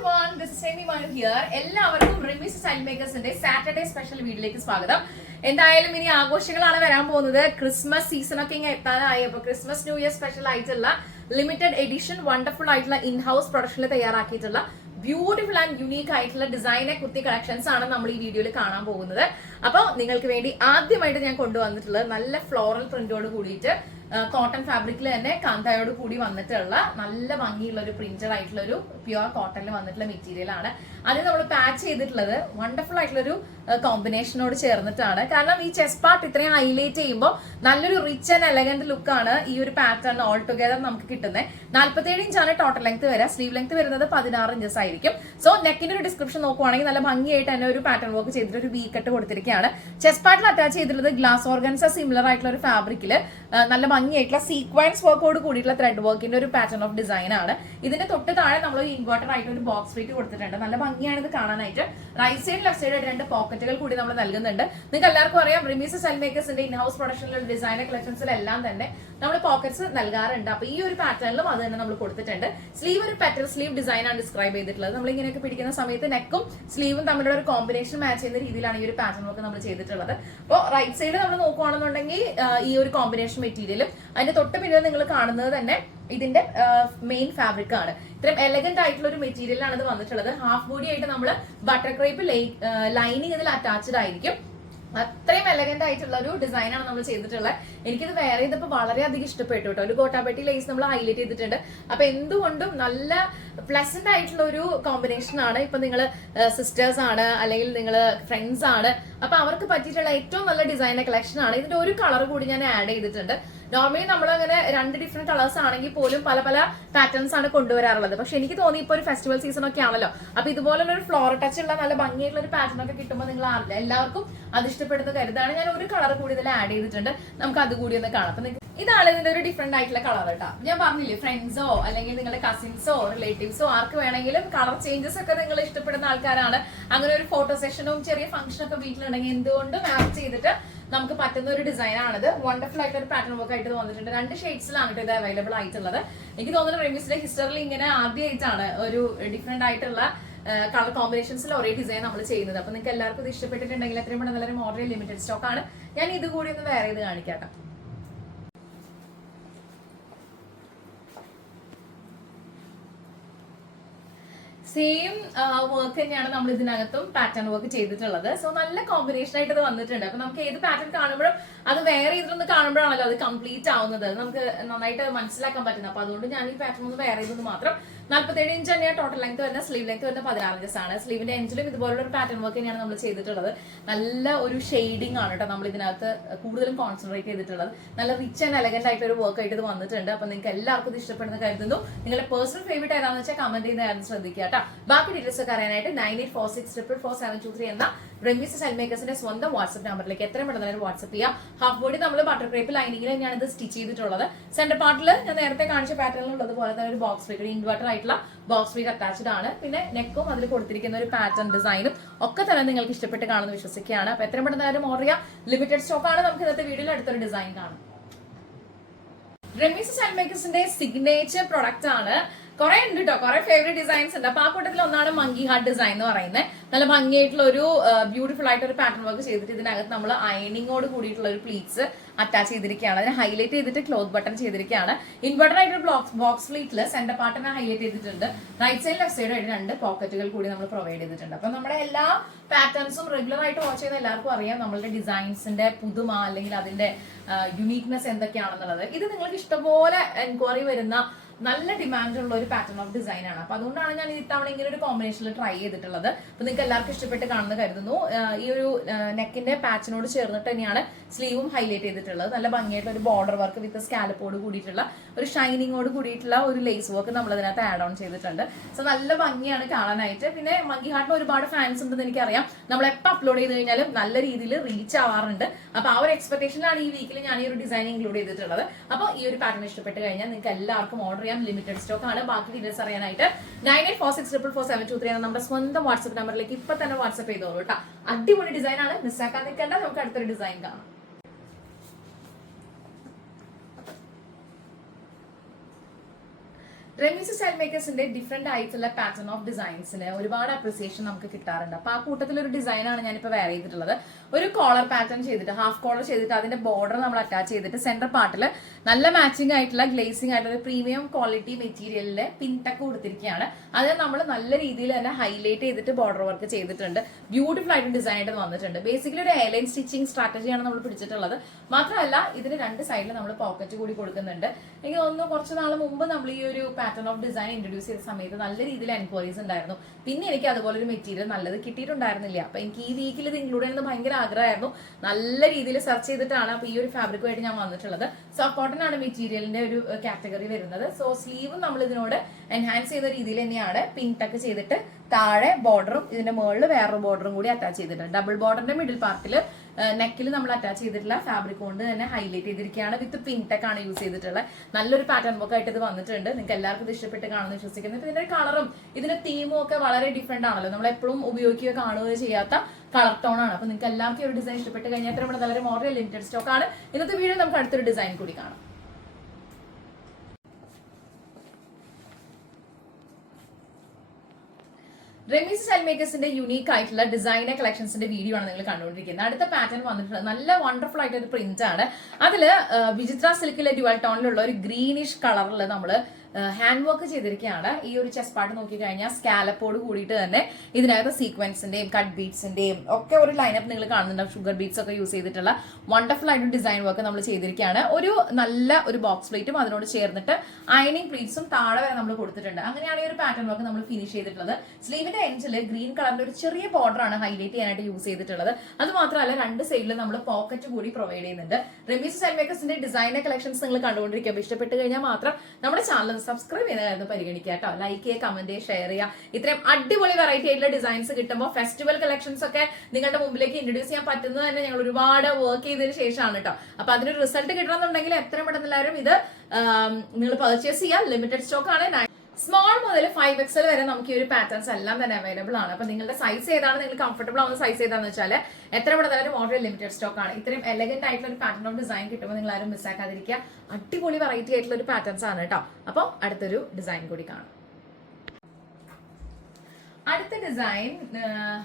everyone, this is Semi Manu here. എല്ലാവർക്കും റിമിസ് style മേക്കേഴ്സിന്റെ Saturday special വീഡിയോയിലേക്ക് സ്വാഗതം. എന്തായാലും ഇനി ആഘോഷങ്ങളാണ് വരാൻ പോകുന്നത്. ക്രിസ്മസ് സീസൺ ഒക്കെ ഇങ്ങനെ എത്താനായി. അപ്പൊ ക്രിസ്മസ് ന്യൂ ഇയർ സ്പെഷ്യൽ ആയിട്ടുള്ള ലിമിറ്റഡ് എഡിഷൻ വണ്ടർഫുൾ ആയിട്ടുള്ള ഇൻ ഹൗസ് പ്രൊഡക്ഷനിൽ തയ്യാറാക്കിയിട്ടുള്ള ബ്യൂട്ടിഫുൾ ആൻഡ് യുണീക്ക് ആയിട്ടുള്ള ഡിസൈനെ കുർത്തി കളക്ഷൻസ് ആണ് നമ്മൾ ഈ വീഡിയോയിൽ കാണാൻ പോകുന്നത്. അപ്പോൾ നിങ്ങൾക്ക് വേണ്ടി ആദ്യമായിട്ട് ഞാൻ കൊണ്ടുവന്നിട്ടുള്ളത് നല്ല ഫ്ലോറൽ പ്രിന്റോട് കൂടിയിട്ട് കോട്ടൺ ഫാബ്രിക്കിൽ തന്നെ കാന്തായോട് കൂടി വന്നിട്ടുള്ള നല്ല ഭംഗിയുള്ള ഒരു പ്രിന്റഡ് ആയിട്ടുള്ള ഒരു പ്യുവർ കോട്ടണിൽ വന്നിട്ടുള്ള മെറ്റീരിയൽ ആണ്. അതിന് നമ്മൾ പാച്ച് ചെയ്തിട്ടുള്ളത് വണ്ടർഫുൾ ആയിട്ടുള്ള ഒരു കോമ്പിനേഷനോട് ചേർന്നിട്ടാണ്. കാരണം ഈ ചെസ്റ്റ് പാർട്ട് ഇത്രയും ഹൈലൈറ്റ് ചെയ്യുമ്പോൾ നല്ലൊരു റിച്ച് ആൻഡ് എലഗന്റ് ലുക്കാണ് ഈ ഒരു പാറ്റേൺ ഓൾ ടുഗദർ നമുക്ക് കിട്ടുന്നത്. 47 ഇഞ്ചാണ് ടോട്ടൽ ലെങ്ത് വരിക. സ്ലീവ് ലെങ്ത് വരുന്നത് 16 ഇഞ്ചസ് ആയിരിക്കും. സോ നെക്കിന്റെ ഒരു ഡിസ്ക്രിപ്ഷൻ നോക്കുവാണെങ്കിൽ നല്ല ഭംഗിയായിട്ട് തന്നെ ഒരു പാറ്റേൺ വർക്ക് ചെയ്തിട്ട് ഒരു വി കട്ട് കൊടുത്തിരിക്കുകയാണ്. ചെസ്റ്റ് പാർട്ടിൽ അറ്റാച്ച് ചെയ്തിട്ടുള്ളത് ഗ്ലാസ് ഓർഗൻസ സിമിലർ ആയിട്ടുള്ള ഒരു ഫാബ്രിക്കിൽ നല്ല ഭംഗിയായിട്ടുള്ള സീക്വൻസ് വർക്കോട് കൂടിയിട്ടുള്ള ത്രെഡ് വർക്കിന്റെ ഒരു പാറ്റേൺ ഓഫ് ഡിസൈൻ ആണ്. ഇതിന്റെ തൊട്ട് താഴെ നമ്മൾ ഇൻവേർട്ടർ ആയിട്ട് ഒരു ബോക്സ് ഫിറ്റ് കൊടുത്തിട്ടുണ്ട്. നല്ല ഭംഗിയാണ് ഇത് കാണാനായിട്ട്. റൈറ്റ് സൈഡ് ലെഫ്റ്റ് സൈഡ് രണ്ട് പോക്കറ്റുകൾ കൂടി നമ്മൾ നൽകുന്നുണ്ട്. നിങ്ങൾക്ക് എല്ലാവർക്കും അറിയാം റിമീസ് സ്റ്റൈൽ മേക്കേഴ്സിന്റെ ഇൻ ഹൗസ് പ്രൊഡക്ഷനിലുള്ള ഡിസൈനർ കളക്ഷൻസിലെല്ലാം തന്നെ നമ്മൾ പോക്കറ്റ്സ് നൽകാറുണ്ട്. അപ്പൊ ഈ ഒരു പാറ്റേണിലും അത് തന്നെ നമ്മൾ കൊടുത്തിട്ടുണ്ട്. സ്ലീവ് ഒരു പെറ്റൽ സ്ലീവ് ഡിസൈൻ ആണ് ഡിസ്ക്രൈബ് ചെയ്തിട്ടുള്ളത്. നമ്മൾ ഇങ്ങനെയൊക്കെ പിടിക്കുന്ന സമയത്ത് നെക്കും സ്ലീവും തമ്മിലുള്ള ഒരു കോമ്പിനേഷൻ മാച്ച് ചെയ്യുന്ന രീതിയിലാണ് ഈ ഒരു പാറ്റേൺ വർക്ക് നമ്മൾ ചെയ്തിട്ടുള്ളത്. അപ്പോൾ റൈറ്റ് സൈഡ് നമ്മൾ നോക്കുകയാണെന്നുണ്ടെങ്കിൽ ഈ ഒരു കോമ്പിനേഷൻ മെറ്റീരിയലും അതിന്റെ തൊട്ട് പിന്നിൽ നിങ്ങൾ കാണുന്നത് തന്നെ ഇതിന്റെ മെയിൻ ഫാബ്രിക് ആണ്. ഇത്രയും എലഗന്റ് ആയിട്ടുള്ള ഒരു മെറ്റീരിയലാണ് ഇത് വന്നിട്ടുള്ളത്. ഹാഫ് ബോഡി ആയിട്ട് നമ്മൾ ബട്ടർ ക്രേപ്പ് ലൈനിങ് ഇതിൽ അറ്റാച്ച്ഡ് ആയിരിക്കും. അത്രയും എലഗന്റ് ആയിട്ടുള്ള ഒരു ഡിസൈൻ ആണ് നമ്മൾ ചെയ്തിട്ടുള്ളത്. എനിക്കിത് വേറെ ചെയ്തപ്പോൾ വളരെയധികം ഇഷ്ടപ്പെട്ടു കേട്ടോ. ഒരു ഗോട്ടാബെട്ടി ലേസ് നമ്മൾ ഹൈലൈറ്റ് ചെയ്തിട്ടുണ്ട്. അപ്പൊ എന്തുകൊണ്ടും നല്ല പ്ലസന്റ് ആയിട്ടുള്ള ഒരു കോമ്പിനേഷൻ ആണ്. ഇപ്പൊ നിങ്ങൾ സിസ്റ്റേഴ്സ് ആണ് അല്ലെങ്കിൽ നിങ്ങൾ ഫ്രണ്ട്സ് ആണ്, അപ്പൊ അവർക്ക് പറ്റിയിട്ടുള്ള ഏറ്റവും നല്ല ഡിസൈനർ കളക്ഷൻ ആണ്. ഇതിന്റെ ഒരു കളർ കൂടി ഞാൻ ആഡ് ചെയ്തിട്ടുണ്ട്. നോർമലി നമ്മൾ അങ്ങനെ രണ്ട് ഡിഫറെന്റ് കളേഴ്സ് ആണെങ്കിൽ പോലും പല പല പാറ്റേൺസ് ആണ് കൊണ്ടുവരാറുള്ളത്. പക്ഷെ എനിക്ക് തോന്നി ഇപ്പൊ ഒരു ഫെസ്റ്റിവൽ സീസൺ ഒക്കെ ആണല്ലോ, അപ്പൊ ഇതുപോലുള്ള ഒരു ഫ്ലോർ ടച്ച് ഉള്ള നല്ല ഭംഗിയായിട്ടുള്ള ഒരു പാറ്റേൺ ഒക്കെ കിട്ടുമ്പോൾ നിങ്ങൾ എല്ലാവർക്കും അത് ഇഷ്ടപ്പെടുന്ന കരുതാണ്. ഞാൻ ഒരു കളർ കൂടി ഇതിൽ ആഡ് ചെയ്തിട്ടുണ്ട്. നമുക്ക് അത് കൂടി ഒന്ന് കാണാം. അപ്പൊ ഇതാണ് ഇതിന്റെ ഒരു ഡിഫറെന്റ് ആയിട്ടുള്ള കളർ കേട്ടോ. ഞാൻ പറഞ്ഞില്ലേ, ഫ്രണ്ട്സോ അല്ലെങ്കിൽ നിങ്ങളുടെ കസിൻസോ റിലേറ്റീവ്സോ ആർക്ക് വേണമെങ്കിലും കളർ ചേഞ്ചസ് ഒക്കെ നിങ്ങൾ ഇഷ്ടപ്പെടുന്ന ആൾക്കാരാണ്. അങ്ങനെ ഒരു ഫോട്ടോ സെഷനും ചെറിയ ഫംഗ്ഷനും ഒക്കെ വീട്ടിലുണ്ടെങ്കിൽ എന്തുകൊണ്ടും ആഡ് ചെയ്തിട്ട് നമുക്ക് പറ്റുന്ന ഒരു ഡിസൈൻ ആണിത്. വണ്ടർഫുൾ ആയിട്ട് ഒരു പാറ്റേൺ വർക്ക് ആയിട്ട് വന്നിട്ടുണ്ട്. 2 ഷെയ്ഡ്സിലാണ് ഇത് അവൈലബിൾ ആയിട്ടുള്ളത്. എനിക്ക് തോന്നുന്നു റെമിസിന്റെ ഹിസ്റ്ററിൽ ഇങ്ങനെ ആദ്യമായിട്ടാണ് ഒരു ഡിഫറെന്റ് ആയിട്ടുള്ള കളർ കോമ്പിനേഷൻസിൽ ഒരേ ഡിസൈൻ നമ്മൾ ചെയ്യുന്നത്. അപ്പൊ നിങ്ങൾക്ക് എല്ലാവർക്കും ഇത് ഇഷ്ടപ്പെട്ടിട്ടുണ്ടെങ്കിൽ എത്രയും പെട്ടെന്ന് നല്ലൊരു മോഡൽ ലിമിറ്റഡ് സ്റ്റോക്ക് ആണ്. ഞാൻ ഇത് കൂടി ഒന്ന് വേറെ ചെയ്ത് കാണിക്കാം. സെയിം വർക്ക് തന്നെയാണ് നമ്മൾ ഇതിനകത്തും പാറ്റേൺ വർക്ക് ചെയ്തിട്ടുള്ളത്. സോ നല്ല കോമ്പിനേഷൻ ആയിട്ട് ഇത് വന്നിട്ടുണ്ട്. അപ്പൊ നമുക്ക് ഏത് പാറ്റേൺ കാണുമ്പോഴും അത് വേറെ ഇതിലൊന്ന് കാണുമ്പോഴാണല്ലോ അത് കംപ്ലീറ്റ് ആവുന്നത്, നമുക്ക് നന്നായിട്ട് മനസ്സിലാക്കാൻ പറ്റുന്നത്. അപ്പൊ അതുകൊണ്ട് ഞാൻ ഈ പാറ്റേൺ ഒന്ന് വേറെ ചെയ്തത് മാത്രം. 47 ഇഞ്ച് തന്നെയാണ് ടോട്ടൽ ലെങ്ത് വരുന്നത്. സ്ലീവ് ലെങ്ത് വരുന്നത് 16 ഇഞ്ചസ് ആണ്. സ്ലീവിന്റെ എൻഡിലും ഇതുപോലുള്ള ഒരു പാറ്റേൺ വർക്ക് തന്നെയാണ് നമ്മൾ ചെയ്തിട്ടുള്ളത്. നല്ല ഒരു ഷെയ്ഡിങ് ആണ് കേട്ടോ നമ്മൾ ഇതിനകത്ത് കൂടുതലും കോൺസെൻട്രേറ്റ് ചെയ്തിട്ടുള്ളത്. നല്ല റിച്ച് ആൻഡ് എലഗന്റ് ആയിട്ട് ഒരു വർക്ക് ആയിട്ട് ഇത് വന്നിട്ടുണ്ട്. അപ്പൊ നിങ്ങൾക്ക് എല്ലാവർക്കും ഇത് ഇഷ്ടപ്പെടുന്ന കരുതുന്നു. നിങ്ങളുടെ പേഴ്സണൽ ഫേവറേറ്റ് ഏതാണെന്ന് വെച്ചാൽ കമന്റ് ചെയ്യുന്ന കാര്യം ശ്രദ്ധിക്കുക കേട്ടോ. ബാക്കി ഡീറ്റെയിൽസ് ഒക്കെ അറിയാനായിട്ട് 9846444723 എന്ന റെമിസ് സ്റ്റൈൽ മേക്കേഴ്സിന്റെ സ്വന്തം വാട്സ്ആപ്പ് നമ്പറിലേക്ക് എത്രയും പെട്ടെന്ന് വാട്സ്ആപ്പ് ചെയ്യാം. ഹാഫ് ബോഡി നമ്മൾ ബട്ടർ ക്രേപ്പ് ലൈനിങ്ങിൽ ഞാൻ ഇത് സ്റ്റിച്ച് ചെയ്തിട്ടുള്ളത്. സെന്റർ പാർട്ടിൽ ഞാൻ നേരത്തെ കാണിച്ച പാറ്റേണിൽ ഉള്ളതുപോലെ തന്നെ ഒരു ബോക്സ് ഫീറ്റ്, ഇൻവെർട്ടർ ആയിട്ടുള്ള ബോക്സ് ഫീറ്റ് അറ്റാച്ച്ഡ് ആണ്. പിന്നെ നെക്കും അതിൽ കൊടുത്തിരിക്കുന്ന ഒരു പാറ്റേൺ ഡിസൈനും ഒക്കെ തന്നെ നിങ്ങൾക്ക് ഇഷ്ടപ്പെട്ട് കാണുന്ന വിശ്വസിക്കുകയാണ്. അപ്പൊ എത്രയും പെട്ടെന്ന് ഓർഡർ ചെയ്യാം. ലിമിറ്റഡ് സ്റ്റോക്ക് ആണ്. നമുക്ക് ഇന്നത്തെ വീഡിയോയിൽ അടുത്തൊരു ഡിസൈൻ കാണാം. റെമിസ് സ്റ്റൈൽ മേക്കേഴ്സിന്റെ സിഗ്നേച്ചർ പ്രൊഡക്റ്റ് ആണ്. കുറെ ഉണ്ട് കേട്ടോ, കുറെ ഫേവറേറ്റ് ഡിസൈൻസ് ഉണ്ട്. അപ്പൊ ആ കൂട്ടത്തിൽ ഒന്നാണ് മങ്കി ഹാർട്ട് ഡിസൈൻ എന്ന് പറയുന്നത്. നല്ല ഭംഗിയായിട്ടുള്ള ഒരു ബ്യൂട്ടിഫുൾ ആയിട്ട് ഒരു പാറ്റേൺ വർക്ക് ചെയ്തിട്ട് ഇതിനകത്ത് നമ്മൾ അയണിങ്ങോട് കൂടിയിട്ടുള്ള ഒരു പ്ലീറ്റ്സ് അറ്റാച്ച് ചെയ്തിരിക്കുകയാണ്. അതിനെ ഹൈലൈറ്റ് ചെയ്തിട്ട് ക്ലോത്ത് ബട്ടൺ ചെയ്തിരിക്കുകയാണ്. ഇൻവെർട്ടർ ആയിട്ട് ബോക്സ് ഫ്ലീറ്റിൽ സെന്റർ പാർട്ടിനെ ഹൈലൈറ്റ് ചെയ്തിട്ടുണ്ട്. റൈറ്റ് സൈഡ് ലെഫ്റ്റ് സൈഡ് ആയിട്ട് 2 പോക്കറ്റുകൾ കൂടി നമ്മൾ പ്രൊവൈഡ് ചെയ്തിട്ടുണ്ട്. അപ്പൊ നമ്മുടെ എല്ലാ പാറ്റേൺസും റെഗുലർ ആയിട്ട് വാച്ച് ചെയ്യുന്ന എല്ലാവർക്കും അറിയാം നമ്മളുടെ ഡിസൈൻസിന്റെ പുതുമ അല്ലെങ്കിൽ അതിന്റെ യുണീക്നെസ് എന്തൊക്കെയാണെന്നുള്ളത്. ഇത് നിങ്ങൾക്ക് ഇഷ്ടംപോലെ എൻക്വയറി വരുന്ന നല്ല ഡിമാൻഡ് ഉള്ള ഒരു പാറ്റേൺ ഓഫ് ഡിസൈൻ ആണ്. അപ്പൊ അതുകൊണ്ടാണ് ഞാൻ ഇത്തവണ ഇങ്ങനെ ഒരു കോമ്പിനേഷനിൽ ട്രൈ ചെയ്തിട്ടുള്ളത്. അപ്പൊ നിങ്ങൾക്ക് എല്ലാവർക്കും ഇഷ്ടപ്പെട്ട് കാണുന്ന കരുതുന്നു. ഈ ഒരു നെക്കിന്റെ പാച്ചിനോട് ചേർന്നിട്ട് തന്നെയാണ് സ്ലീവും ഹൈലൈറ്റ് ചെയ്തിട്ടുള്ളത്. നല്ല ഭംഗിയായിട്ടുള്ള ഒരു ബോർഡർ വർക്ക് വിത്ത് സ്കാലപ്പോട് കൂടിയിട്ടുള്ള ഒരു ഷൈനിങ്ങോട് കൂടിയിട്ടുള്ള ഒരു ലേസ് വർക്ക് നമ്മൾ അതിനകത്ത് ആഡ് ഓൺ ചെയ്തിട്ടുണ്ട്. സോ നല്ല ഭംഗിയാണ് കാണാനായിട്ട്. പിന്നെ മങ്കി ഹാർട്ടിന് ഒരുപാട് ഫാൻസ് ഉണ്ടെന്ന് എനിക്കറിയാം. നമ്മൾ എപ്പോൾ അപ്ലോഡ് ചെയ്ത് കഴിഞ്ഞാലും നല്ല രീതിയിൽ റീച്ച് ആവാറുണ്ട്. അപ്പൊ ആ ഒരു എക്സ്പെക്ടേഷനിലാണ് ഈ വീക്കിൽ ഞാൻ ഈ ഒരു ഡിസൈൻ ഇൻക്ലൂഡ് ചെയ്തിട്ടുള്ളത്. അപ്പൊ ഈ ഒരു പാറ്റേൺ ഇഷ്ടപ്പെട്ട് കഴിഞ്ഞാൽ നിങ്ങൾക്ക് എല്ലാവർക്കും ഓർഡർ ലിമിറ്റഡ് സ്റ്റോക്ക് ആണ്. ബാക്കി ഡീറ്റെയിൽസ് അറിയാനായിട്ട് 9846444723 എന്ന നമ്മുടെ സ്വന്തം വാട്സ്ആപ്പ് നമ്പറിലേക്ക് ഇപ്പൊ തന്നെ വാട്സ്ആപ്പ് ചെയ്തോളൂ കേട്ടോ. അടിപൊളി ഡിസൈൻ ആണ്, മിസ്സാക്കാൻ നിൽക്കേണ്ട. നമുക്ക് അടുത്തൊരു ഡിസൈൻ കാണാം. റെമിസ് സ്റ്റൈൽ മേക്കേഴ്സിന്റെ ഡിഫറെന്റ് ആയിട്ടുള്ള പാറ്റേൺ ഓഫ് ഡിസൈൻസിന് ഒരുപാട് അപ്രിസിയേഷൻ നമുക്ക് കിട്ടാറുണ്ട്. അപ്പൊ ആ കൂട്ടത്തിൽ ഒരു ഡിസൈനാണ് ഞാനിപ്പോൾ വെയർ ചെയ്തിട്ടുള്ളത്. ഒരു കോളർ പാറ്റേൺ ചെയ്തിട്ട് ഹാഫ് കോളർ ചെയ്തിട്ട് അതിന്റെ ബോർഡർ നമ്മൾ അറ്റാച്ച് ചെയ്തിട്ട് സെന്റർ പാർട്ടിൽ നല്ല മാച്ചിങ് ആയിട്ടുള്ള ഗ്ലേസിംഗ് ആയിട്ടുള്ള ഒരു പ്രീമിയം ക്വാളിറ്റി മെറ്റീരിയലിലെ പിൻടക്ക് കൊടുത്തിരിക്കുകയാണ്. അത് നമ്മൾ നല്ല രീതിയിൽ തന്നെ ഹൈലൈറ്റ് ചെയ്തിട്ട് ബോർഡർ വർക്ക് ചെയ്തിട്ടുണ്ട്. ബ്യൂട്ടിഫുൾ ആയിട്ട് ഡിസൈൻ ആയിട്ട് വന്നിട്ടുണ്ട്. ബേസിക്കലി ഒരു എയർലൈൻ സ്റ്റിച്ചിങ് സ്ട്രാറ്റജിയാണ് നമ്മൾ പിടിച്ചിട്ടുള്ളത്. മാത്രമല്ല ഇതിന് രണ്ട് സൈഡിൽ നമ്മൾ പോക്കറ്റ് കൂടി കൊടുക്കുന്നുണ്ട്. എനിക്ക് തോന്നുന്നു കുറച്ച് നാൾ മുമ്പ് നമ്മൾ ഈ ഒരു പാറ്റേൺ ഓഫ് ഡിസൈൻ ഇൻട്രൊഡ്യൂസ് ചെയ്ത സമയത്ത് നല്ല രീതിയിൽ എൻക്വയറീസ് ഉണ്ടായിരുന്നു. പിന്നെ എനിക്ക് അതുപോലെ ഒരു മെറ്റീരിയൽ നല്ലത് കിട്ടിയിട്ടുണ്ടായിരുന്നില്ല. അപ്പൊ എനിക്ക് ഈ വീക്കിൽ ഇത് ഇൻക്ലൂഡ് ചെയ്യുന്നത് ഭയങ്കര ആഗ്രഹമായിരുന്നു. നല്ല രീതിയിൽ സെർച്ച് ചെയ്തിട്ടാണ് അപ്പൊ ഈ ഒരു ഫാബ്രിക്കുമായിട്ട് ഞാൻ വന്നിട്ടുള്ളത്. സോഫ്റ്റ് കോട്ടൺ ആണ് മെറ്റീരിയലിന്റെ ഒരു കാറ്റഗറി വരുന്നത്. സോ സ്ലീവും നമ്മൾ ഇതിനോട് എൻഹാൻസ് ചെയ്യുന്ന രീതിയിൽ തന്നെയാണ് പിൻടക്ക് ചെയ്തിട്ട് താഴെ ബോർഡറും ഇതിന്റെ മുകളിൽ വേറൊരു ബോർഡറും കൂടി അറ്റാച്ച് ചെയ്തിട്ടുണ്ട്. ഡബിൾ ബോർഡറിന്റെ മിഡിൽ പാർട്ടിൽ നെക്കിൽ നമ്മൾ അറ്റാച്ച് ചെയ്തിട്ടുള്ള ഫാബ്രിക് കൊണ്ട് തന്നെ ഹൈലൈറ്റ് ചെയ്തിരിക്കുകയാണ്. വിത്ത് പിൻടെക് ആണ് യൂസ് ചെയ്തിട്ടുള്ളത്. നല്ലൊരു പാറ്റേൺ വർക്ക് ആയിട്ട് ഇത് വന്നിട്ടുണ്ട്. നിങ്ങൾക്ക് എല്ലാവർക്കും ഇത് ഇഷ്ടപ്പെട്ട് കാണുമെന്ന് വിശ്വസിക്കുന്നു. ഇതിന്റെ കളറും ഇതിന്റെ തീമും ഒക്കെ വളരെ ഡിഫറെന്റ് ആണല്ലോ. നമ്മൾ എപ്പോഴും ഉപയോഗിക്കുകയോ കാണുകയോ ചെയ്യാത്ത കളർ ടോൺ ആണ്. അപ്പൊ നിങ്ങൾക്ക് എല്ലാവർക്കും ഒരു ഡിസൈൻ ഇഷ്ടപ്പെട്ട് കഴിഞ്ഞാൽ നമ്മുടെ വളരെ മോഡൽ ലിമിറ്റഡ് സ്റ്റോക്ക് ആണ്. ഇന്നത്തെ വീഡിയോ നമുക്ക് അടുത്തൊരു ഡിസൈൻ കൂടി കാണാം. റെമിസ് സ്റ്റൈൽ മേക്കേഴ്സിന്റെ യൂണീക്ക് ആയിട്ടുള്ള ഡിസൈനർ കളക്ഷൻസിന്റെ വീഡിയോ ആണ് നിങ്ങൾ കണ്ടുകൊണ്ടിരിക്കുന്നത്. അടുത്ത പാറ്റേൺ വന്നിട്ടുള്ളത് നല്ല വണ്ടർഫുൾ ആയിട്ട് ഒരു പ്രിന്റ് ആണ്. അതില് വിചിത്ര സിൽക്കിലെ ഡ്യുവൽ ടോണിലുള്ള ഒരു ഗ്രീനിഷ് കളറിൽ നമ്മള് ഹാൻഡ് വർക്ക് ചെയ്തിരിക്കുകയാണ്. ഈ ഒരു ചെസ്റ്റ് പാർട്ട് നോക്കി കഴിഞ്ഞാൽ സ്കാലപ്പോട് കൂടിയിട്ട് തന്നെ ഇതിനകത്ത് സീക്വൻസിന്റെയും കട്ട് ബീഡ്സിന്റെയും ഒക്കെ ഒരു ലൈനപ്പ് നിങ്ങൾ കാണുന്നുണ്ടാവും. ഷുഗർ ബീഡ്സ് ഒക്കെ യൂസ് ചെയ്തിട്ടുള്ള വണ്ടർഫുൾ ആയിട്ട് ഡിസൈൻ വർക്ക് നമ്മൾ ചെയ്തിരിക്കുകയാണ്. ഒരു നല്ല ഒരു ബോക്സ് പ്ലേറ്റും അതിനോട് ചേർന്നിട്ട് അയണിങ് പ്ലീറ്റ്സും താഴെ വരെ നമ്മൾ കൊടുത്തിട്ടുണ്ട്. അങ്ങനെയാണ് ഈ ഒരു പാറ്റേൺ വർക്ക് നമ്മൾ ഫിനിഷ് ചെയ്തിട്ടുള്ളത്. സ്ലീവിന്റെ എൻഡിൽ ഗ്രീൻ കളറിന്റെ ഒരു ചെറിയ ബോർഡർ ആണ് ഹൈലൈറ്റ് ചെയ്യാനായിട്ട് യൂസ് ചെയ്തിട്ടുള്ളത്. അത് മാത്രമല്ല രണ്ട് സൈഡിൽ നമ്മൾ പോക്കറ്റ് കൂടി പ്രൊവൈഡ് ചെയ്യുന്നുണ്ട്. റെമിസ് സ്റ്റൈൽ മേക്കേഴ്സിന്റെ ഡിസൈനർ കളക്ഷൻസ് നിങ്ങൾ കണ്ടുകൊണ്ടിരിക്കുക. ഇഷ്ടപ്പെട്ട് കഴിഞ്ഞാൽ മാത്രം നമ്മുടെ ചാനൽ സബ്സ്ക്രൈബ് ചെയ്യുന്ന കാര്യം പരിഗണിക്കുക കേട്ടോ. ലൈക്ക് ചെയ്യുക, കമന്റ് ചെയ്യുക, ഷെയർ ചെയ്യുക. ഇത്രയും അടിപൊളി വെറൈറ്റി ആയിട്ടുള്ള ഡിസൈൻസ് കിട്ടുമ്പോൾ ഫെസ്റ്റിവൽ കളക്ഷൻസ് ഒക്കെ നിങ്ങളുടെ മുമ്പിലേക്ക് ഇൻട്രൊഡ്യൂസ് ചെയ്യാൻ പറ്റുന്നത് തന്നെ ഞങ്ങൾ ഒരുപാട് വർക്ക് ചെയ്തതിന് ശേഷമാണ് കേട്ടോ. അപ്പൊ അതിനൊരു റിസൾട്ട് കിട്ടണമെന്നുണ്ടെങ്കിൽ എത്രയും പെട്ടെന്ന് എല്ലാവരും ഇത് നിങ്ങൾ പർച്ചേസ് ചെയ്യാം. ലിമിറ്റഡ് സ്റ്റോക്ക് ആണ്. സ്മോൾ മുതൽ 5XL വരെ നമുക്ക് ഈ ഒരു പാറ്റേൺസ് എല്ലാം തന്നെ അവൈലബിൾ ആണ്. അപ്പൊ നിങ്ങളുടെ സൈസ് ഏതാണ്, നിങ്ങൾ കംഫർട്ടബിൾ ആവുന്ന സൈസ് ഏതാന്ന് വെച്ചാൽ എത്ര പെട്ടെന്ന് ഓർഡർ ലിമിറ്റഡ് സ്റ്റോക്ക് ആണ്. ഇത്രയും എലഗന്റ് ആയിട്ടുള്ള ഒരു പാറ്റേൺ ഓഫ് ഡിസൈൻ കിട്ടുമ്പോൾ നിങ്ങൾ ആരും മിസ്സാക്കാതിരിക്കുക. അടിപൊളി വെറൈറ്റി ആയിട്ടുള്ള ഒരു പാറ്റേൺസ് ആണ് കേട്ടോ. അപ്പോൾ അടുത്തൊരു ഡിസൈൻ കൂടി കാണാം. അടുത്ത ഡിസൈൻ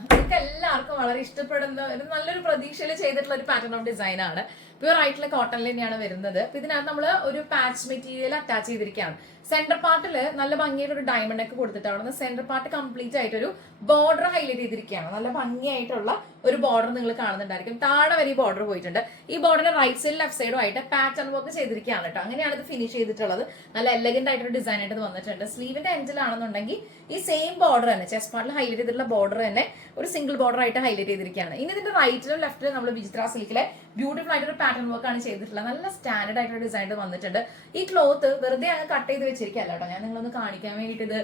നിങ്ങൾക്ക് എല്ലാവർക്കും വളരെ ഇഷ്ടപ്പെടുന്ന ഒരു നല്ലൊരു പ്രതീക്ഷയിൽ ചെയ്തിട്ടുള്ള ഒരു പാറ്റേൺ ഓഫ് ഡിസൈൻ ആണ്. പ്യൂർ ആയിട്ടുള്ള കോട്ടണിൽ തന്നെയാണ് വരുന്നത്. അപ്പൊ ഇതിനകത്ത് നമ്മൾ ഒരു പാച്ച് മെറ്റീരിയൽ അറ്റാച്ച് ചെയ്തിരിക്കുകയാണ്. സെന്റർ പാർട്ടിൽ നല്ല ഭംഗിയായിട്ട് ഒരു ഡയമണ്ട് ഒക്കെ കൊടുത്തിട്ട് അവിടെ നിന്ന് സെന്റർ പാർട്ട് കംപ്ലീറ്റ് ആയിട്ട് ഒരു ബോർഡർ ഹൈലൈറ്റ് ചെയ്തിരിക്കുകയാണ്. നല്ല ഭംഗിയായിട്ടുള്ള ഒരു ബോർഡർ നിങ്ങൾ കാണുന്നുണ്ടായിരിക്കും. താഴെ വരെ ഈ ബോർഡർ പോയിട്ടുണ്ട്. ഈ ബോർഡറിന്റെ റൈറ്റ് സൈഡിൽ ലെഫ്റ്റ് സൈഡും ആയിട്ട് പാറ്റേൺ വർക്ക് ചെയ്തിരിക്കുകയാണ് കേട്ടോ. അങ്ങനെയാണ് ഇത് ഫിനിഷ് ചെയ്തിട്ടുള്ളത്. നല്ല എലഗന്റ് ആയിട്ടൊരു ഡിസൈൻ ആയിട്ട് വന്നിട്ടുണ്ട്. സ്ലീവിന്റെ എൻഡിലാണെന്നുണ്ടെങ്കിൽ ഈ സെയിം ബോർഡർ തന്നെ ചെസ്റ്റ് പാർട്ടിൽ ഹൈലൈറ്റ് ചെയ്തിട്ടുള്ള ബോർഡർ തന്നെ ഒരു സിംഗിൾ ബോർഡർ ആയിട്ട് ഹൈലൈറ്റ് ചെയ്തിരിക്കുകയാണ്. ഇനി ഇതിന്റെ റൈറ്റിലും ലെഫ്റ്റിലും നമ്മൾ വിചിത്ര സിൽക്കിലെ ബ്യൂട്ടിഫുൾ ആയിട്ടൊരു പാറ്റേൺ വർക്ക് ആണ് ചെയ്തിട്ടുള്ളത്. നല്ല സ്റ്റാൻഡേർഡ് ആയിട്ടൊരു ഡിസൈൻ വന്നിട്ടുണ്ട്. ഈ ക്ലോത്ത് വെറുതെ അങ്ങ് കട്ട് ചെയ്ത് വെച്ചിരിക്കുകയല്ല കേട്ടോ. ഞാൻ നിങ്ങളൊന്ന് കാണിക്കാൻ വേണ്ടിയിട്ട് ഇത്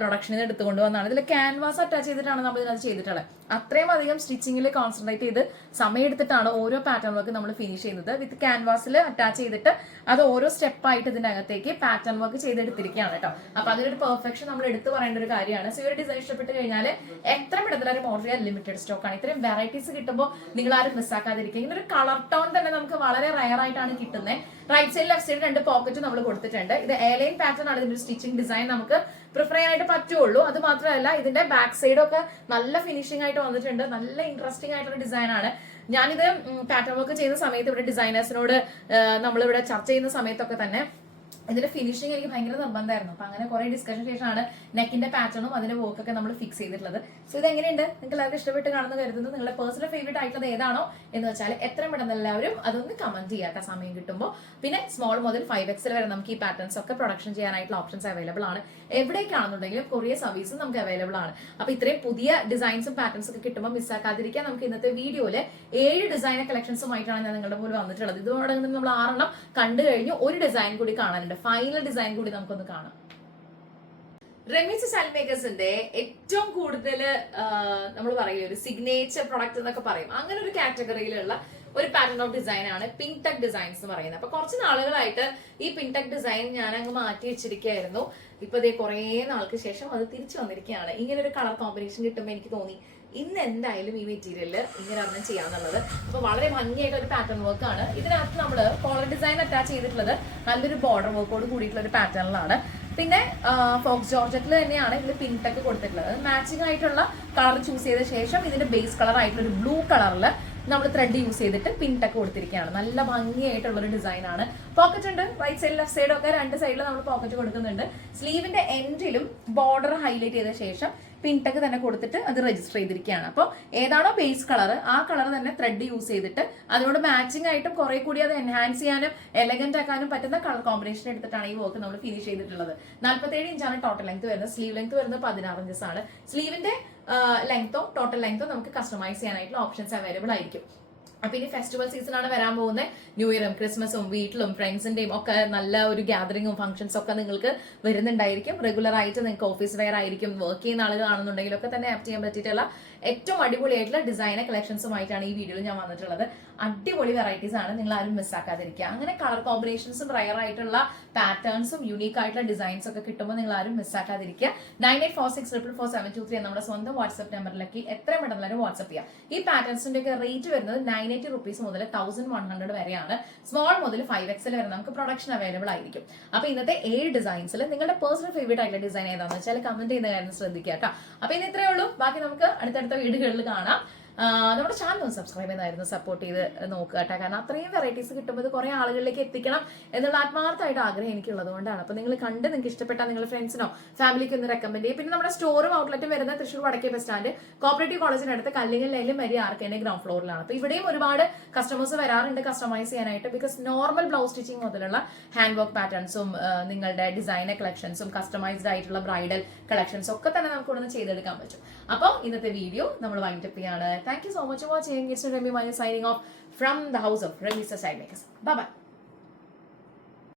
പ്രൊഡക്ഷനിൽ എടുത്തുകൊണ്ട് വന്നതാണ്. ഇതിൽ ക്യാൻവാസ് അറ്റാച്ച് ചെയ്തിട്ടാണ് നമ്മൾ ഇതിനകത്ത് ചെയ്തിട്ടുള്ളത്. അത്രയും അധികം സ്റ്റിച്ചിങ്ങിൽ കോൺസെൻട്രേറ്റ് ചെയ്ത് സമയം എടുത്തിട്ടാണ് ഓരോ പാറ്റേൺ വർക്ക് നമ്മൾ ഫിനിഷ് ചെയ്യുന്നത്. വിത്ത് ക്യാൻവാസിൽ അറ്റാച്ച് ചെയ്തിട്ട് അത് ഓരോ സ്റ്റെപ്പായിട്ട് ഇതിന്റെ അകത്തേക്ക് പാറ്റേൺ വർക്ക് ചെയ്തെടുത്തിരിക്കുകയാണ് കേട്ടോ. അപ്പൊ അതിനൊരു പെർഫെക്ഷൻ നമ്മൾ എടുത്തു പറയേണ്ട ഒരു കാര്യമാണ്. സോ ഈ ഒരു ഡിസൈൻ ഇഷ്ടപ്പെട്ട് കഴിഞ്ഞാൽ എത്ര പെട്ടെന്ന് ഓർഡർ ചെയ്യാൻ ലിമിറ്റഡ് സ്റ്റോക്ക് ആണ്. ഇത്രയും വെറൈറ്റീസ് കിട്ടുമ്പോൾ നിങ്ങൾ ആരും മിസ്സാക്കാതിരിക്കുക. ഇങ്ങനെ ഒരു കളർ ടോൺ തന്നെ നമുക്ക് വളരെ റയർ ആയിട്ടാണ് കിട്ടുന്നത്. റൈറ്റ് സൈഡ് ലെഫ്റ്റ് സൈഡ് രണ്ട് പോക്കറ്റ് നമ്മൾ കൊടുത്തിട്ടുണ്ട്. ഇത് എയർലൈൻ പാറ്റേൺ ആണ്. ഇതിന്റെ സ്റ്റിച്ചിങ് ഡിസൈൻ നമുക്ക് പ്രിഫർ ചെയ്യാനായിട്ട് പറ്റുള്ളൂ. അത് മാത്രമല്ല ഇതിന്റെ ബാക്ക് സൈഡ് ഒക്കെ നല്ല ഫിനിഷിംഗ് ആയിട്ട് വന്നിട്ടുണ്ട്. നല്ല ഇൻട്രസ്റ്റിംഗ് ആയിട്ടുള്ള ഡിസൈൻ ആണ്. ഞാനിത് പാറ്റേൺ വർക്ക് ചെയ്യുന്ന സമയത്ത് ഇവിടെ ഡിസൈനേഴ്സിനോട് നമ്മളിവിടെ ചർച്ച ചെയ്യുന്ന സമയത്തൊക്കെ തന്നെ ഇതിന്റെ ഫിനിഷിംഗ് എനിക്ക് ഭയങ്കര നിർബന്ധമായിരുന്നു. അപ്പൊ അങ്ങനെ കുറെ ഡിസ്കഷൻ ശേഷമാണ് നെക്കിന്റെ പാറ്റേണും അതിന്റെ വർക്കൊക്കെ നമ്മൾ ഫിക്സ് ചെയ്തിട്ടുള്ളത്. സോ ഇത് എങ്ങനെയുണ്ട്, നിങ്ങൾക്ക് എല്ലാവർക്കും ഇഷ്ടപ്പെട്ട് കാണുന്ന കരുതുന്നു. നിങ്ങളുടെ പേഴ്സണൽ ഫേവറേറ്റ് ആയിട്ടുള്ളത് ഏതാണോ എന്ന് വെച്ചാൽ എത്രയും പെട്ടെന്ന് എല്ലാവരും അതൊന്ന് കമന്റ് ചെയ്യാത്ത സമയം കിട്ടുമ്പോൾ. പിന്നെ സ്മോൾ മുതൽ 5XL വരെ നമുക്ക് ഈ പാറ്റേൺസ് ഒക്കെ പ്രൊഡക്ഷൻ ചെയ്യാനായിട്ടുള്ള ഓപ്ഷൻസ് അവൈലബിൾ ആണ്. എവിടേക്കാണെന്നുണ്ടെങ്കിലും കൊറിയർ സർവീസും നമുക്ക് അവൈലബിൾ ആണ്. അപ്പൊ ഇത്രയും പുതിയ ഡിസൈൻസും പാറ്റേൺസ് ഒക്കെ കിട്ടുമ്പോൾ മിസ്സാക്കാതിരിക്കാൻ നമുക്ക് ഇന്നത്തെ വീഡിയോയില് 7 ഡിസൈനർ കളക്ഷൻസുമായിട്ടാണ് ഞാൻ നിങ്ങളുടെ മുന്നിൽ വന്നിട്ടുള്ളത്. ഇതോടെ നമ്മൾ 6 കണ്ടു കഴിഞ്ഞു. ഒരു ഡിസൈൻ കൂടി കാണാനുണ്ട്. ഫൈനൽ ഡിസൈൻ കൂടി നമുക്കൊന്ന് കാണാം. റെമിസ് സ്റ്റൈൽ മേക്കേഴ്സിന്റെ ഏറ്റവും കൂടുതൽ നമ്മൾ പറയില്ലേ ഒരു സിഗ്നേച്ചർ പ്രൊഡക്റ്റ് എന്നൊക്കെ പറയും. അങ്ങനെ ഒരു കാറ്റഗറിയിലുള്ള ഒരു പാറ്റേൺ ഓഫ് ഡിസൈൻ ആണ് പിൻടെക് ഡിസൈൻസ് എന്ന് പറയുന്നത്. അപ്പൊ കുറച്ച് നാളുകളായിട്ട് ഈ പിൻടെക് ഡിസൈൻ ഞാൻ അങ്ങ് മാറ്റി വെച്ചിരിക്കുകയായിരുന്നു. ഇപ്പൊ ഇതേ കുറെ നാൾക്ക് ശേഷം അത് തിരിച്ചു വന്നിരിക്കുകയാണ്. ഇങ്ങനെ ഒരു കളർ കോമ്പിനേഷൻ കിട്ടുമ്പോൾ എനിക്ക് തോന്നി ഇന്ന് എന്തായാലും ഈ മെറ്റീരിയല് ഇങ്ങനെ ഒരെണ്ണം ചെയ്യാന്നുള്ളത്. അപ്പൊ വളരെ ഭംഗിയായിട്ട് ഒരു പാറ്റേൺ വർക്ക് ആണ്. ഇതിനകത്ത് നമ്മൾ കോളർ ഡിസൈൻ അറ്റാച്ച് ചെയ്തിട്ടുള്ളത് നല്ലൊരു ബോർഡർ വർക്കോട് കൂടിയിട്ടുള്ള ഒരു പാറ്റേണിലാണ്. പിന്നെ ഫോക്സ് ജോർജറ്റിൽ തന്നെയാണ് ഇതിൽ പിൻടെക്ക് കൊടുത്തിട്ടുള്ളത്. മാച്ചിങ് ആയിട്ടുള്ള കളർ ചൂസ് ചെയ്ത ശേഷം ഇതിന്റെ ബേസ് കളർ ആയിട്ടുള്ള ഒരു ബ്ലൂ കളറിൽ നമ്മൾ ത്രെഡ് യൂസ് ചെയ്തിട്ട് പിൻടെക്ക് കൊടുത്തിരിക്കുകയാണ്. നല്ല ഭംഗിയായിട്ടുള്ള ഒരു ഡിസൈൻ ആണ്. പോക്കറ്റ് ഉണ്ട്, റൈറ്റ് സൈഡ് ലെഫ്റ്റ് സൈഡ് ഒക്കെ രണ്ട് സൈഡിൽ നമ്മൾ പോക്കറ്റ് കൊടുക്കുന്നുണ്ട്. സ്ലീവിന്റെ എൻഡിലും ബോർഡർ ഹൈലൈറ്റ് ചെയ്ത ശേഷം പിൻടെക്ക് തന്നെ കൊടുത്തിട്ട് അത് രജിസ്റ്റർ ചെയ്തിരിക്കുകയാണ്. അപ്പോൾ ഏതാണോ ബേസ് കളർ ആ കളർ തന്നെ ത്രെഡ് യൂസ് ചെയ്തിട്ട് അതിനോട് മാച്ചിങ് ആയിട്ടും കുറെ കൂടി അത് എൻഹാൻസ് ചെയ്യാനും എലഗന്റ് ആക്കാനും പറ്റുന്ന കളർ കോമ്പിനേഷൻ എടുത്തിട്ടാണ് ഈ വർക്ക് നമ്മൾ ഫിനിഷ് ചെയ്തിട്ടുള്ളത്. 47 ഇഞ്ചാണ് ടോട്ടൽ ലെങ്ത് വരുന്നത്. സ്ലീവ് ലെങ്ത് വരുന്നത് 16 ഇഞ്ചസ് ആണ്. സ്ലീവിന്റെ ലെങ്തോ ടോട്ടൽ ലെങ്തോ നമുക്ക് കസ്റ്റമൈസ് ചെയ്യാനായിട്ടുള്ള ഓപ്ഷൻസ് അവൈലബിൾ ആയിരിക്കും. അപ്പൊ ഇനി ഫെസ്റ്റിവൽ സീസൺ ആണ് വരാൻ പോകുന്നത്. ന്യൂ ഇയറും ക്രിസ്മസും വീട്ടിലും ഫ്രണ്ട്സിന്റെയും ഒക്കെ നല്ല ഒരു ഗ്യാതറിങ്ങും ഫംഗ്ഷൻസ് ഒക്കെ നിങ്ങൾക്ക് വരുന്നുണ്ടായിരിക്കും. റെഗുലർ ആയിട്ട് നിങ്ങൾക്ക് ഓഫീസ് വെയർ ആയിരിക്കും, വർക്ക് ചെയ്യുന്ന ആളുകളാണെന്നുണ്ടെങ്കിലും ഒക്കെ തന്നെ ആപ്റ്റ് ചെയ്യാൻ പറ്റിയിട്ടുള്ള ഏറ്റവും അടിപൊളിയായിട്ടുള്ള ഡിസൈനർ കളക്ഷൻസുമായിട്ടാണ് ഈ വീഡിയോയിൽ ഞാൻ വന്നിട്ടുള്ളത്. അടിപൊളി വെറൈറ്റീസ് ആണ്, നിങ്ങൾ ആരും മിസ്സാക്കാതിരിക്കുക. അങ്ങനെ കളർ കോമ്പിനേഷൻസും റയർ ആയിട്ടുള്ള പാറ്റേൺസും യൂണീക്ക് ആയിട്ടുള്ള ഡിസൈൻസ് ഒക്കെ കിട്ടുമ്പോൾ നിങ്ങൾ ആരും മിസ്സാക്കാതിരിക്കുക. 9846444723 നമ്മുടെ സ്വന്തം വാട്സ്ആപ്പ് നമ്പറിലേക്ക് എത്രയും പെട്ടെന്ന് വാട്സ്ആപ്പ് ചെയ്യാം. ഈ പാറ്റേൺസിന്റെ ഒക്കെ റേറ്റ് വരുന്നത് 980 rupees മുതൽ 1100 വരെയാണ്. സ്മോൾ മുതൽ 5XL വരെ നമുക്ക് പ്രൊഡക്ഷൻ അവൈലബിൾ ആയിരിക്കും. അപ്പൊ ഇന്നത്തെ 7 ഡിസൈൻസിൽ നിങ്ങളുടെ പേഴ്സണൽ ഫേവറേറ്റ് ആയിട്ടുള്ള ഡിസൈൻ ഏതാണെന്ന് വെച്ചാൽ കമന്റ് ചെയ്യുന്ന കാര്യം ശ്രദ്ധിക്കുക കേട്ടോ. അപ്പൊ ഇന്ന് ഇത്രയേ ഉള്ളൂ. ബാക്കി നമുക്ക് അടുത്തടുത്ത വീഡിയോകളിൽ കാണാം. നമ്മുടെ ചാനൽ ഒന്ന് സബ്സ്ക്രൈബ് ചെയ്തായിരുന്നു സപ്പോർട്ട് ചെയ്ത് നോക്കുക കേട്ടോ. കാരണം അത്രയും വെറൈറ്റീസ് കിട്ടുമ്പോൾ ഇത് കുറെ ആളുകളിലേക്ക് എത്തിക്കണം എന്നുള്ള ആത്മാർത്ഥമായിട്ട് ആഗ്രഹം എനിക്കുള്ളത് കൊണ്ടാണ്. അപ്പൊ നിങ്ങൾ കണ്ട് നിങ്ങൾക്ക് ഇഷ്ടപ്പെട്ടാൽ നിങ്ങൾ ഫ്രണ്ട്സിനോ ഫാമിലിക്ക് ഒന്ന് റെക്കമെൻഡ് ചെയ്യും. പിന്നെ നമ്മുടെ സ്റ്റോറും ഔട്ട്ലെറ്റും വരുന്ന തൃശ്ശൂർ വടക്കേ ബസ് സ്റ്റാൻഡ് കോപ്പറേറ്റീവ് കോളേജിനടുത്ത് കല്ലിങ്ങൽ ലൈനിലും വരി ആർക്കേന്റെ ഗ്രൗണ്ട് ഫ്ലോറിലാണ്. അപ്പൊ ഇവിടെയും ഒരുപാട് കസ്റ്റമേഴ്സ് വരാറുണ്ട് കസ്റ്റമൈസ് ചെയ്യാനായിട്ട്. ബിക്കോസ് നോർമൽ ബ്ലൗസ് സ്റ്റിച്ചിങ് മുതലുള്ള ഹാൻഡ് വർക്ക് പാറ്റേൺസും നിങ്ങളുടെ ഡിസൈനർ കളക്ഷൻസും കസ്റ്റമൈസ്ഡ് ആയിട്ടുള്ള ബ്രൈഡൽ കളക്ഷൻസും ഒക്കെ തന്നെ നമുക്ക് ഇവിടെ നിന്ന് ചെയ്തെടുക്കാൻ പറ്റും. അപ്പോൾ ഇന്നത്തെ വീഡിയോ നമ്മൾ വൈൻഡപ്പ് ചെയ്യാണ്. Thank you so much for watching. It's Remy Maya signing off from the house of Remy's Style Makers. Bye bye.